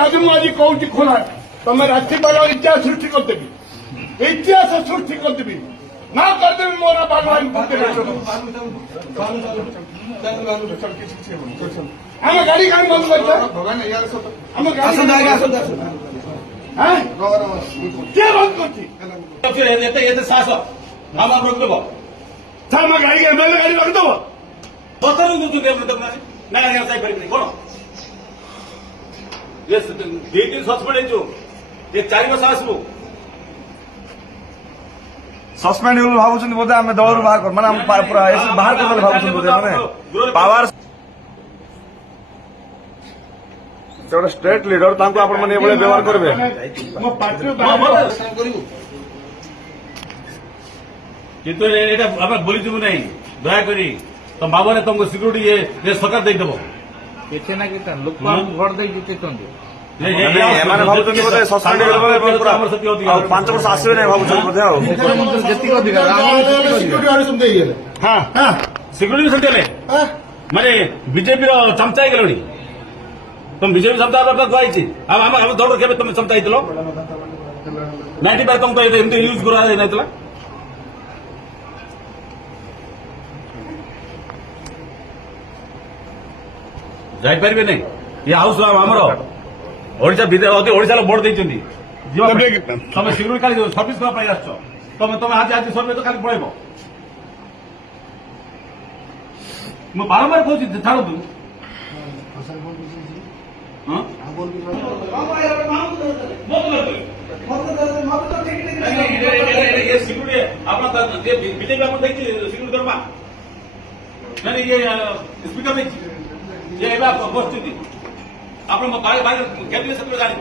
आज मुझे कौन खोला तुम राष्ट्रीय इतिहास सृष्टि करदेवी इतिहास सृष्टि करदेवी ना करदेवी मोर भगवान आम गाड़ी कहीं बंद कर साहस आम रोकदेव सर मैं गाड़ी एमएलए गाड़ी रखदेव बतर ना जापर कौन दी दिन सस्पेंड हो 4 वर्ष आसबू सस्पेंड हो भावुं बोधे आम दल बाहर कर माने पूरा बाहर कर भावुं बोधे माने पावर गोटे स्टेट लीडर तांको आपण माने एबळे व्यवहार करबे मो पार्टी किंतु एटा आम बोली जीवु नहीं दया करी तुम भावने तुमको सिक्यूरीटी ये सरकार दे देबो किसी ना किसी लोक भोट दे जीतुंट एमाने भावुं बोधे सस्पेंड हो पूरा 5 वर्ष आसीबे नहीं भावुं बोधे हाँ सिक्यूरीटी सेंटर माने बीजेपी चमचा गलणी तुम बीजेपी चमचा कही आम दौड़ के तुम चमचा हो 95 तुमको यूज करा जापर नहीं ये हाउस आमर ओडिशा बोर्ड देती तुम सिक्यूरीटी खाली सर्विस करने आस तुम आज आज सर्वे तो खाली पड़ेब मु बारंबार कहूँ छाड़ू सिक्यूरीटी बीजेपी आप सिक्यूरीटी दरमा नहीं ये स्पीकर ये बस आप कैबिनेट सेक्रेटरी जान